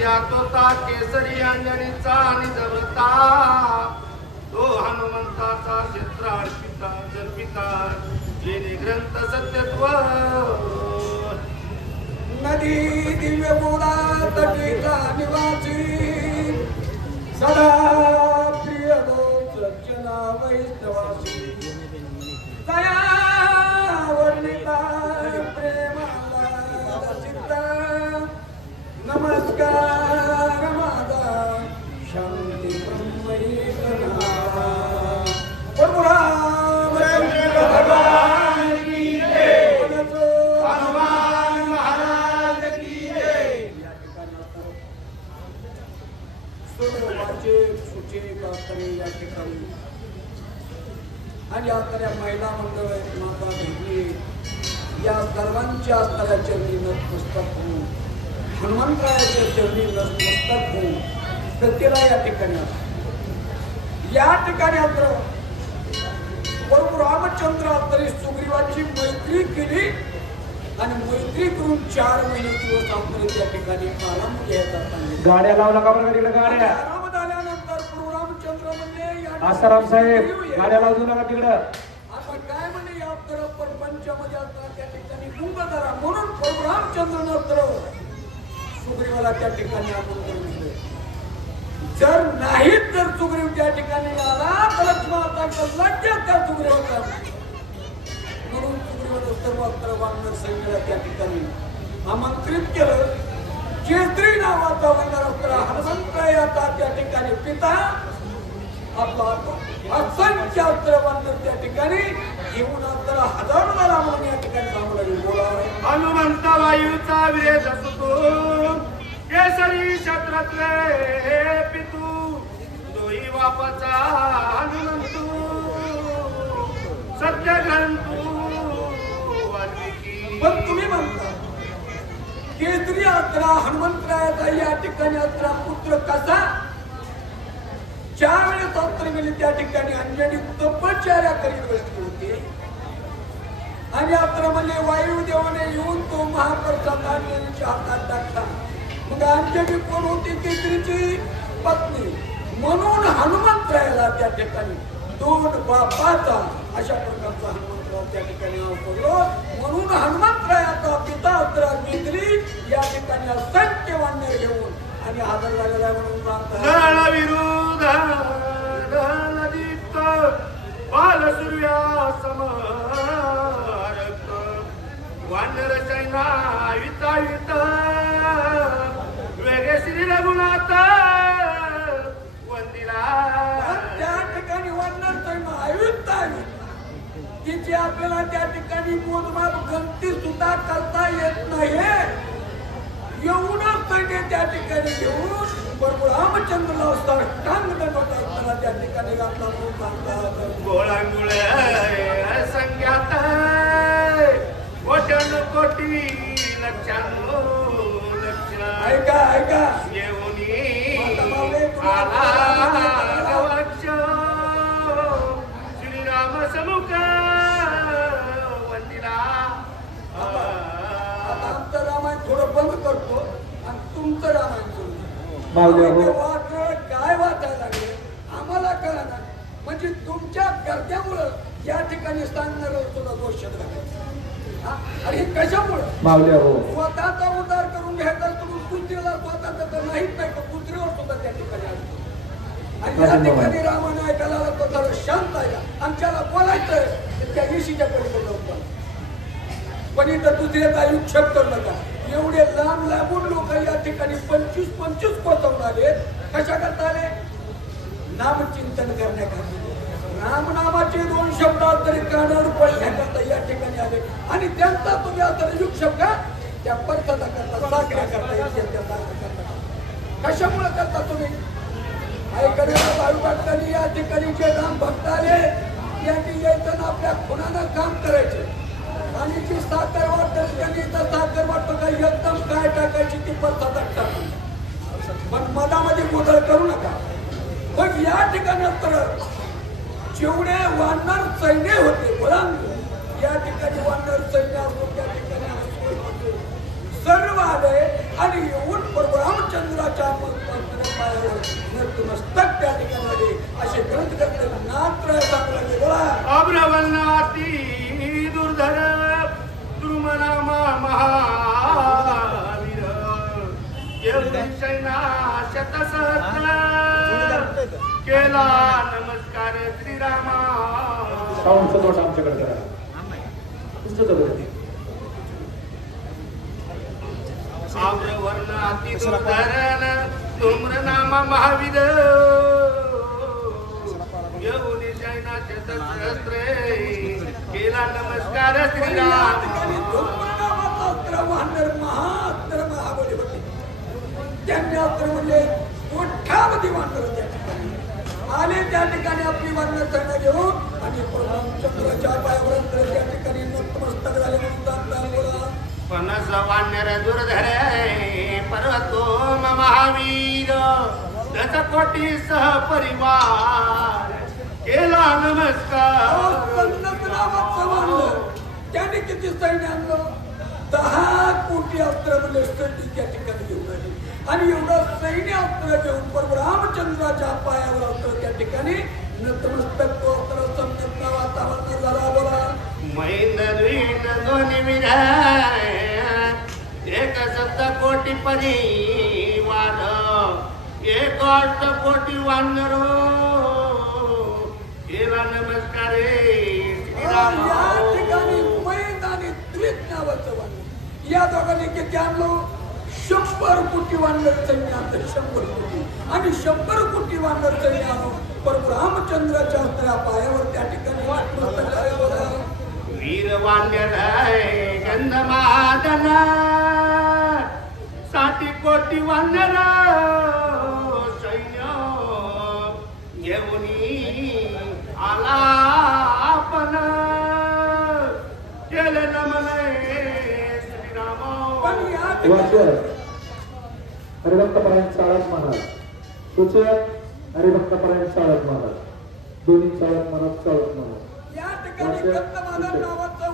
यात होता केसरी अंजनीचा निजवता तो हनुमंताचा क्षेत्र अर्पिता जल्पिता जेने ग्रंथ सत्यत्व नदी दिव्य बोला तटीचा निवासी सदा प्रिय सज्जना वैष्णवासी दया वर्णिता प्रेमाला रचिता नमस्कार माझा शांती ब्रह्मई भगवान की जय हनुमान महाराज की जय सुचे कातरे या ठिकाणी आणि आता महिला मंडळ माता बहिणी या सर्वांच्या स्तराच्या नतमस्तक होऊन हनुमंतरायाच्या चरणी नतमस्तक होऊन प्रत्येला या ठिकाणी आता प्रभू रामचंद्र तरी सुग्रीवाची मैत्री केली आणि मैत्री करून 4 महिने दिवस आपण त्या ठिकाणी आराम घ्यायचा गाड्या लावला का बरं तिकडे गाड्या आराम झाल्यानंतर प्रभू रामचंद्र म्हणजे आसाराम साहेब गाड्या लावू नका तिकडं आता काय म्हणे या तर प्रपंचामध्ये असताना त्या ठिकाणी गुंग धरा म्हणून प्रभू रामचंद्र नंतर सुग्रीवाला त्या ठिकाणी आपण जर नाही तर सुग्रीव त्या ठिकाणी आला तर लक्ष्मणाचा लगेच त्या सुग्रीवाचा म्हणून सुग्रीवाला सर्वत्र वानर सैन्याला त्या ठिकाणी आमंत्रित केलं केसरी नावाचा वानर हनुमंतरायाचा त्या ठिकाणी पिता आपला असंख्य वानर त्या ठिकाणी घेऊन आता हजारो म्हणून या ठिकाणी थांबला बोला हनुमंत वायूचा विरेज असतो केसरी क्षत्रातले पितू दोही बापाचा हनुमंतू सत्य ग्रंथू वाल्मिकी पण तुम्ही म्हणता केसरी यात्रा हनुमंतरायाचा या ठिकाणी यात्रा पुत्र कसा 4 वेळेस यात्रा गेली त्या ठिकाणी अंजनी तपश्चर्या करीत बसली होती आणि यात्रा म्हणजे वायुदेवाने येऊन तो महाप्रसाद अंजनीच्या हातात टाकला मग अंजनी कोण होती केसरीची पत्नी म्हणून हनुमंतरायाला त्या ठिकाणी 2 बापाचा अशा प्रकारचा हनुमंतराय त्या ठिकाणी पडलो म्हणून हनुमंतरायाचा पिता अत्रा केसरी या ठिकाणी असंख्य वानर घेऊन आणि हजर झालेला म्हणून नळ विरुद्ध नदीत बाल सूर्या समारक वानर सैना वितावित वेगे श्री रघुनाथ वंदिला त्या ठिकाणी वानर सैना आयुक्त आहे तिची आपल्याला त्या ठिकाणी मोजमाप गणती सुद्धा करता येत नाही येऊनच सैन्य त्या ठिकाणी घेऊन बरोबर रामचंद्रला साष्टांग दंडवत त्या ठिकाणी घातला म्हणून सांगतात गोळांगुळ संख्यात कोट्यान कोटी लक्षांनो लक्ष ऐका ऐका येऊनी आला लक्ष श्रीराम समुख वंदिला आता आमचं रामायण थोडं बंद करतो आणि तुमचं रामायण काय वाटायला लागले आम्हाला कळा ना म्हणजे तुमच्या गर्द्यामुळं या ठिकाणी सांगणार तुला दोष अरे कशामुळं स्वतःचा उद्धार करून घ्यायचा तुम्ही कुत्रीला स्वतःचा तर नाहीच नाही तर कुत्रीवर सुद्धा त्या ठिकाणी असतो आणि या ठिकाणी रामायण ऐकायला तो शांत आहे आमच्याला बोलायचं त्या विषयीच्या पलीकडे जाऊन पण इथं दुसऱ्याचा आयुष्य करू नका एवढे लांब लांबून लोक या ठिकाणी 25 पोहोचवून आले कशा करता आले नामचिंतन करण्याकरता रामनामाचे 2 शब्द तरी कानावर पडण्याकरता या ठिकाणी आले आणि त्यांचा तुम्ही आता युग शब्द त्या परताचा करता साजरा करता कशामुळे करता तुम्ही ऐकण्याला भावी भक्तांनी या ठिकाणी जे राम भक्त आले यांनी यायचं आपल्या खुणानं काम करायचं आणि जी साखर वाटत त्यांनी तर साखर वाटतं का एकदम काय टाकायची ती परताचा टाका पण मधामध्ये गोंधळ करू नका पण या ठिकाणी तर जेवढे वानर सैन्य होते बळांग या ठिकाणी वानर सैन्य त्या ठिकाणी सर्व आले आणि येऊन परशुराम रामचंद्राच्या पायावर नतमस्तक त्या ठिकाणी असे ग्रंथ करते नात्र सांगला बोला अब्रवन्नाती दुर्धर द्रुमनामा महावीर येवशैना शतसहस्र केला नमस्कार श्रीरामा साऊंड सपोर्ट आमच्याकडे करा तुमचं चालू आहे. आम्रवर्ण अतिदुर्धरन धूम्रनामा महावीर येऊनी जैना शतसहस्रे केला नमस्कार श्रीराम महाअस्त्र महाबली होते त्यांनी अस्त्र म्हणजे मोठ्यावधी वानर त्या ठिकाणी आले त्या ठिकाणी आपली वानर चढ घेऊन आणि रामचंद्राच्या पायावर त्या ठिकाणी नतमस्तक झाले म्हणून बोला पनस वानर दुर्धरे पर्वतो महावीर दशकोटी सह परिवार केला नमस्कार त्याने किती सैन्य आणलं 10 कोटी अस्त्र म्हणजे सैन्य त्या ठिकाणी घेऊन आले आणि एवढं सैन्य अस्त्र घेऊन बरोबर रामचंद्राच्या पायावर अस्त्र त्या ठिकाणी नतमस्तक तो अस्त्र संगत वातावरण झाला बोला महेंद्र द्वीन दोन्ही विधाय एक सप्त कोटी परिवार एक अष्ट कोटी वानर केला नमस्कार श्रीराम या ठिकाणी मैद आणि द्वित नावाचं वानर या दोघांनी किती आणलो 100 कोटी वानर सैन्य आणलं 100 कोटी आणि 100 कोटी वानर सैन्य आणून बरोबर रामचंद्राच्या अस्त्रा पायावर त्या ठिकाणी नतमस्तक झाले बोला वीर वानराय गंधमादन 60 कोटी वानर सैन्य घेऊनी आला आपण केले नमने श्रीराम पण या ठिकाणी हरिभक्तपरायण साळस महाराज सूचक हरिभक्तपरायण साळस महाराज दोन्ही साळस महाराज या ठिकाणी गंधमादन नावाचं